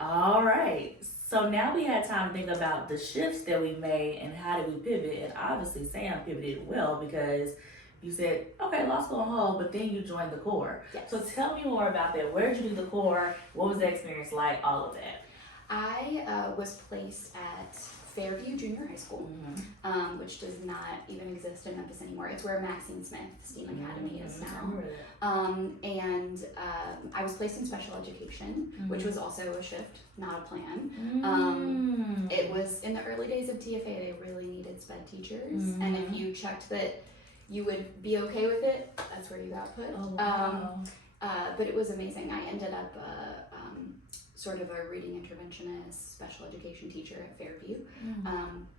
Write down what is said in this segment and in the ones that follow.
All right. So now we had time to think about the shifts that we made and how did we pivot. And obviously, Sam pivoted well because you said, okay, law school on hold, but then you joined the Corps. Yes. So tell me more about that. Where did you do the Corps? What was the experience like? All of that. I was placed at Fairview Junior High School, which does not even exist in Memphis anymore. It's where Maxine Smith STEAM Academy is now. I was placed in special education, which was also a shift, not a plan. It was in the early days of TFA, they really needed sped teachers. And if you checked that you would be okay with it, that's where you got put. Oh, wow. But it was amazing. I ended up sort of a reading interventionist, special education teacher at Fairview.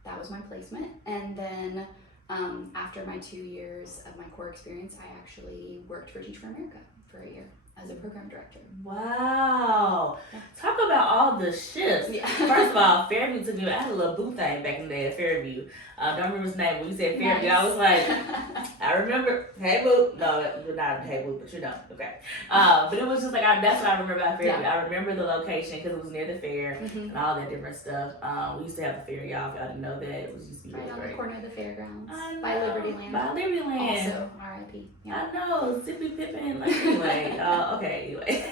That was my placement. And then after my 2 years of my core experience, I actually worked for Teach for America for a year as a program director. Wow. Yeah. Talk about all the shifts. Yeah. First of all, Fairview took me, I had a little boo thing back in the day at Fairview. Don't remember his name. When you said Fairview, Nice. I was like, I remember, hey boo. No, not hey boo, but you don't. Okay. But it was just like, that's what I remember about Fairview. Yeah. I remember the location because it was near the fair and all that different stuff. We used to have the fair, y'all. If y'all didn't know that, it was used to be Right really on great. the corner of the fairgrounds I know. by Liberty Land. By Liberty Land. Also, R.I.P. Yeah. I know, Zippy Pippin. Like, anyway, okay, anyway.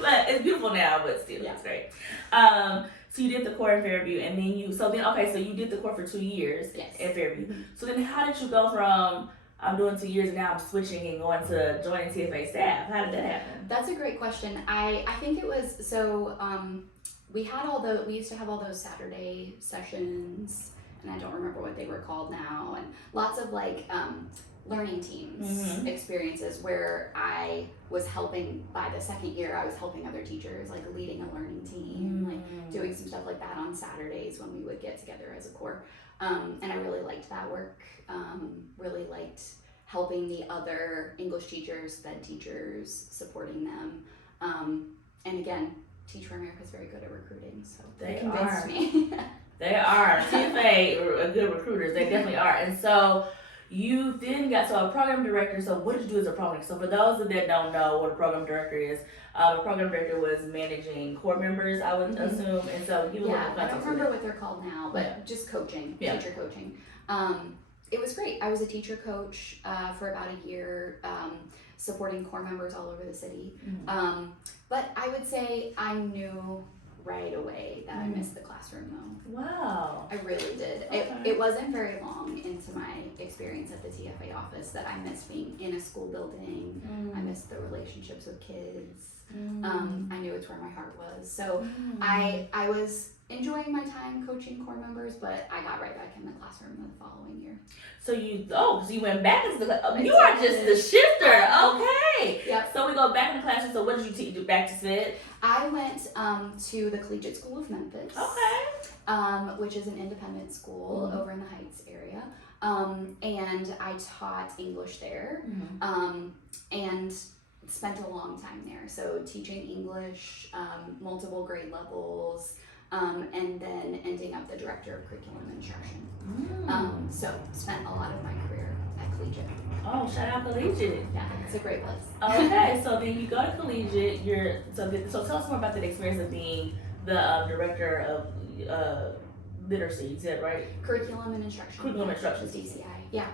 But it's beautiful now, but still, it's great. So you did the Corps in Fairview, and then so you did the Corps for 2 years at Fairview. So then how did you go from, I'm doing 2 years and now I'm switching and going to joining TFA staff? How did that happen? That's a great question. I think it was, we used to have all those Saturday sessions, and I don't remember what they were called now, and lots of learning teams experiences where I was helping. By the second year, I was helping other teachers, like leading a learning team, like doing some stuff like that on Saturdays when we would get together as a Corps. And I really liked that work. Really liked helping the other English teachers, SPED teachers, supporting them. And again, Teach for America is very good at recruiting, so they convinced me. They are. TFA are good recruiters. They definitely are. And so you then got a program director. So what did you do as a program? So for those that don't know what a program director is, a program director was managing Corps members, I would assume. And so you I don't remember what they're called now, but just coaching, teacher coaching. It was great. I was a teacher coach for about a year, supporting Corps members all over the city. But I would say I knew right away that I missed the classroom though. Wow. I really did. Okay. It wasn't very long into my experience at the TFA office that I missed being in a school building. I missed the relationships with kids. I knew it's where my heart was. So I was enjoying my time coaching Corps members, but I got right back in the classroom the following year. So you went back into the you are just the shifter. Okay. Yep. So we go back in the classroom. So what did you teach? Back to SPED? I went to the Collegiate School of Memphis. Okay. Which is an independent school over in the Heights area. And I taught English there. And spent a long time there. So teaching English, multiple grade levels, and then ending up the director of curriculum instruction. So spent a lot of my career at Collegiate. Oh, shout out Collegiate. Yeah, it's a great place. Okay, so then you go to Collegiate. So tell us more about that experience of being the director of literacy. You said, right? Curriculum and instruction. Curriculum instruction. DCI. Yeah.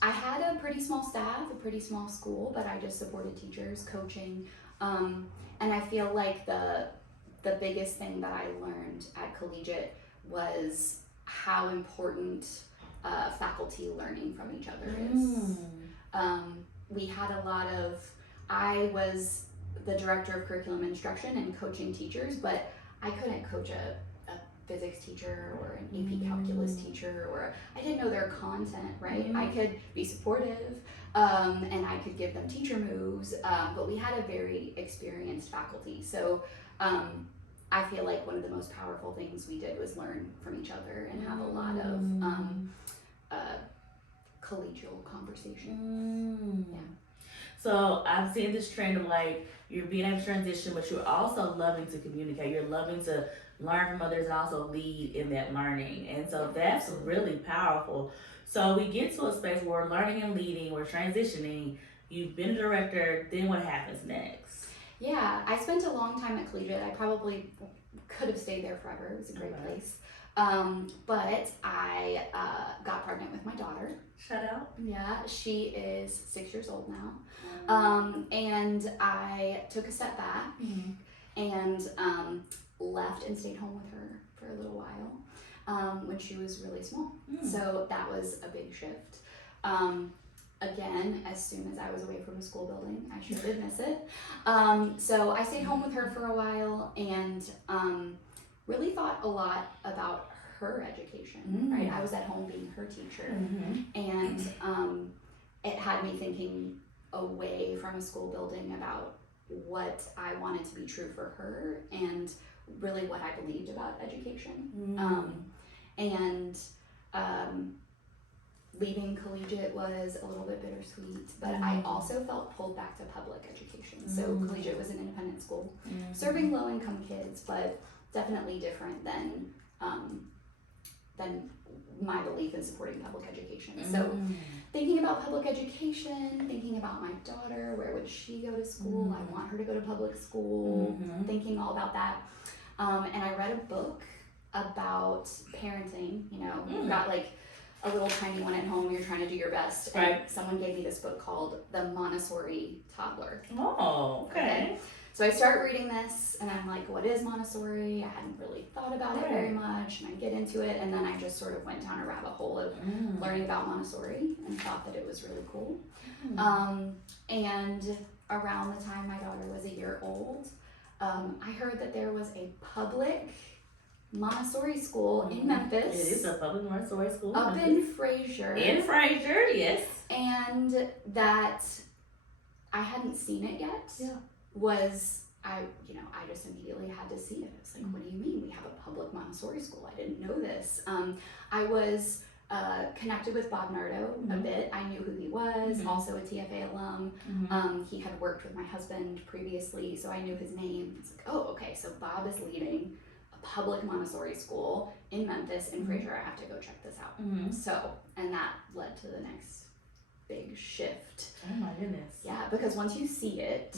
I had a pretty small staff, a pretty small school, but I just supported teachers, coaching, and I feel like the biggest thing that I learned at Collegiate was how important faculty learning from each other is. We had a lot of, I was the director of curriculum instruction and coaching teachers, but I couldn't coach a physics teacher or an AP calculus teacher, or I didn't know their content, right? I could be supportive and I could give them teacher moves, but we had a very experienced faculty. So I feel like one of the most powerful things we did was learn from each other and have a lot of collegial conversation. Yeah. So I've seen this trend of you're being able to transition, but you're also loving to communicate. You're loving to learn from others and also lead in that learning. And so that's really powerful. So we get to a space where we're learning and leading, we're transitioning. You've been a director, then what happens next? Yeah, I spent a long time at Collegiate. I probably could have stayed there forever. It was a great Okay. place. But I got pregnant with my daughter. Shout out. Yeah, she is 6 years old now. And I took a step back and left and stayed home with her for a little while when she was really small. So that was a big shift. Again, as soon as I was away from a school building, I sure did miss it. So I stayed home with her for a while and really thought a lot about her education, right? I was at home being her teacher, and it had me thinking away from a school building about what I wanted to be true for her and really what I believed about education. Leaving Collegiate was a little bit bittersweet, but I also felt pulled back to public education. So Collegiate was an independent school, serving low-income kids, but definitely different than my belief in supporting public education. So thinking about public education, thinking about my daughter, where would she go to school? I want her to go to public school, thinking all about that. And I read a book about parenting, you know, you've got like a little tiny one at home, you're trying to do your best. And someone gave me this book called The Montessori Toddler. Oh, okay. So I start reading this and I'm like, what is Montessori? I hadn't really thought about it very much, and I get into it, and then I just sort of went down a rabbit hole of learning about Montessori and thought that it was really cool. And around the time my daughter was a year old, I heard that there was a public Montessori school in Memphis. It is a public Montessori school. Up in Fraser. In Fraser, yes. And that I hadn't seen it yet. I just immediately had to see it. I was like, what do you mean we have a public Montessori school? I didn't know this. I was connected with Bob Nardo a bit. I knew who he was, also a TFA alum. He had worked with my husband previously, so I knew his name. It's like, oh, okay, so Bob is leading a public Montessori school in Memphis, in Fraser. I have to go check this out. So, and that led to the next big shift. Oh my goodness. Yeah, because once you see it,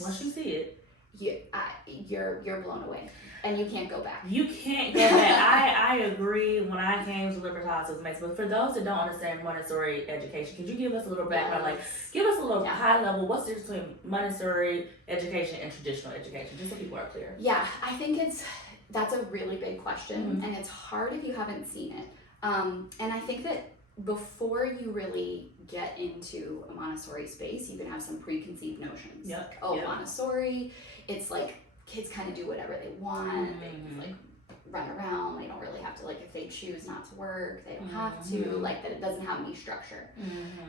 you're blown away, and you can't go back. You can't go back. I agree. When I came to Libertas, it was amazing. But for those that don't understand Montessori education, could you give us a little background? Like, give us a little high level. What's the difference between Montessori education and traditional education, just so people are clear? Yeah, I think that's a really big question, and it's hard if you haven't seen it. And I think that before you really get into a Montessori space, you can have some preconceived notions. Montessori, it's like kids kind of do whatever they want. They like run around. They don't really have to, like, if they choose not to work, they don't have to, like, that it doesn't have any structure.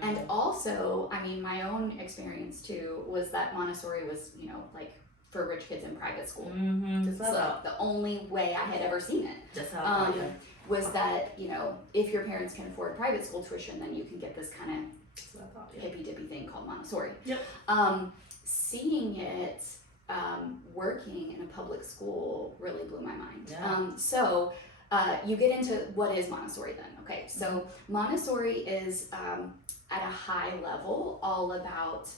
And also, I mean, my own experience too was that Montessori was, you know, like for rich kids in private school. So the only way I had ever seen it was that, you know, if your parents can afford private school tuition, then you can get this kind of hippy dippy thing called Montessori. Seeing it working in a public school really blew my mind. So you get into what is Montessori then. Okay, so Montessori is at a high level all about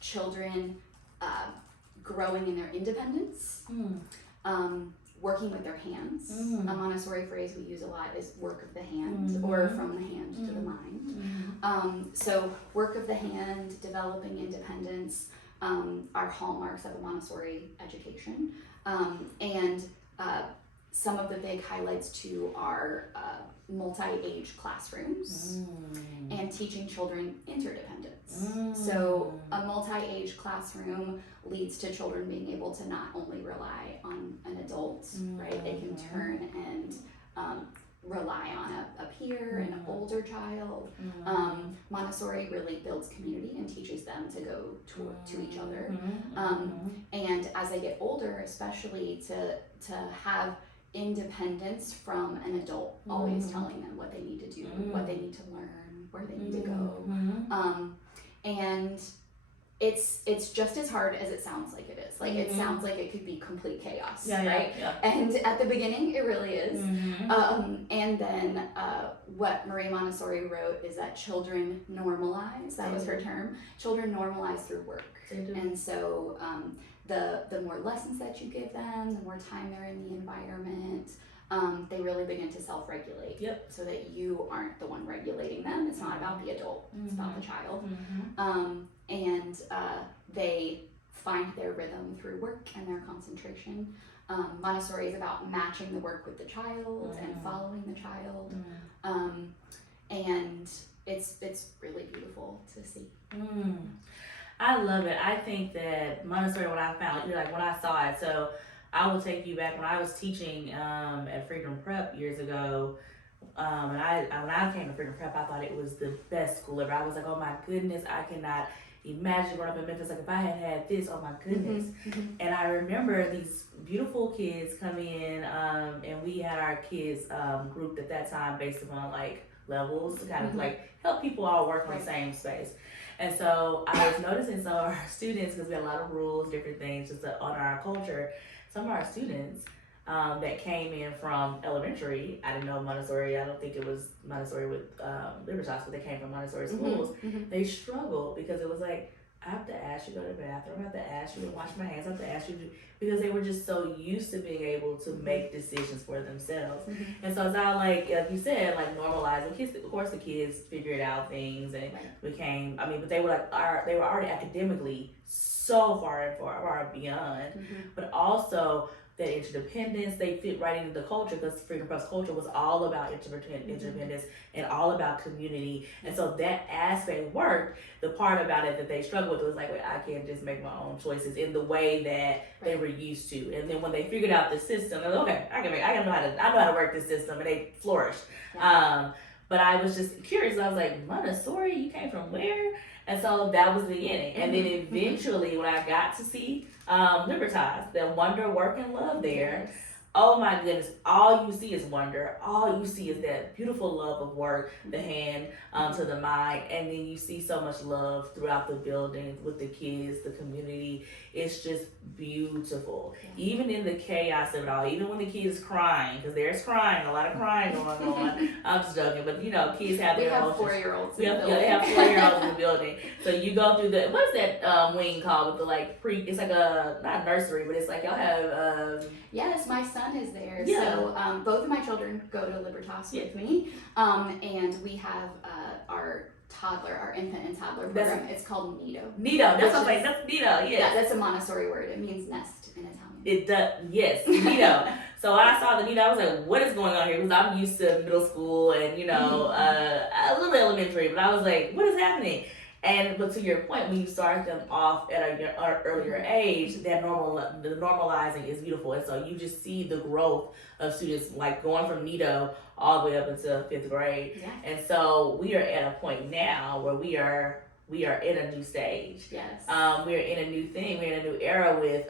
children growing in their independence, working with their hands. A Montessori phrase we use a lot is work of the hand, or from the hand to the mind. So work of the hand, developing independence, are hallmarks of a Montessori education. And some of the big highlights too are multi-age classrooms and teaching children interdependence. So a multi-age classroom leads to children being able to not only rely on an adult, right? They can turn and rely on a peer, an older child. Montessori really builds community and teaches them to go to each other. And as they get older, especially to have independence from an adult, always telling them what they need to do, what they need to learn, where they need to go. And it's just as hard as it sounds like it is. Like it sounds like it could be complete chaos, right? And at the beginning, it really is. And then what Marie Montessori wrote is that children normalize. That was her term. Children normalize through work, and so the more lessons that you give them, the more time they're in the environment, they really begin to self-regulate. Yep. So that you aren't the one regulating them. It's not about the adult, it's about the child. And they find their rhythm through work and their concentration. Montessori is about matching the work with the child and following the child. And it's really beautiful to see. I love it. I think that Montessori, when I found, you're like, when I saw it, so I will take you back when I was teaching at Freedom Prep years ago. And when I came to Freedom Prep, I thought it was the best school ever. I was like, oh my goodness, I cannot imagine growing up in Memphis. Like, if I had had this, oh my goodness. And I remember these beautiful kids come in, and we had our kids grouped at that time based upon like levels to kind of like help people all work in the same space. And so I was noticing some of our students, because we had a lot of rules, different things just to honor our culture. Some of our students that came in from elementary, I didn't know Montessori, I don't think it was Montessori with Libertas, but they came from Montessori schools. They struggled because it was like, I have to ask you to go to the bathroom, I have to ask you to wash my hands, I have to ask you to, because they were just so used to being able to make decisions for themselves. And so it's all like you said, like normalizing kids. Of course, the kids figured out things and became. I mean, but they were like they were already academically so far and far beyond, but also that interdependence, they fit right into the culture, because Freedom Prep's culture was all about interdependence and all about community. And so that aspect worked. The part about it that they struggled with was like, wait, I can't just make my own choices in the way that they were used to. And then when they figured out the system, they're like, okay, I know how to work this system, and they flourished. But I was just curious. I was like, Montessori, you came from where? And so that was the beginning. And then eventually, when I got to see Libertas, the wonder, work, and love there, oh my goodness, all you see is wonder. All you see is that beautiful love of work, the hand to the mind. And then you see so much love throughout the building with the kids, the community. It's just beautiful. Even in the chaos of it all, even when the kids crying, because there's crying, a lot of crying going on. I'm just joking, but you know, kids have their emotions. We have 4-year-olds They have 4-year-olds in the building. So you go through the, what is that wing called with the like it's like a, not nursery, but it's like y'all have. Yes, my son is there. Yeah. So both of my children go to Libertas with me. And we have our infant and toddler program. It's called Nido. That's what I'm like. That's Nido. Yes. Yeah, that's a Montessori word. It means nest in Italian. It does. Yes, Nido. So when I saw the Nido, I was like, what is going on here? Because I'm used to middle school and a little bit elementary, but I was like, what is happening? But to your point, when you start them off at an earlier age, the normalizing is beautiful. And so you just see the growth of students, like going from Nido all the way up into 5th grade. Yeah. And so we are at a point now where we are in a new stage. Yes. We're in a new thing. We're in a new era with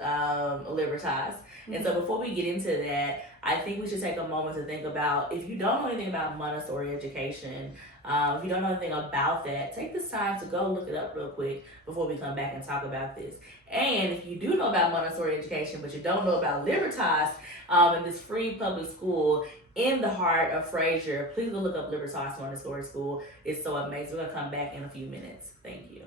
Libertas. And so before we get into that, I think we should take a moment to think about, if you don't know anything about Montessori education, if you don't know anything about that, take this time to go look it up real quick before we come back and talk about this. And if you do know about Montessori education, but you don't know about Libertas, in this free public school in the heart of Fraser, please go look up Libertas Montessori School. It's so amazing. We're going to come back in a few minutes. Thank you.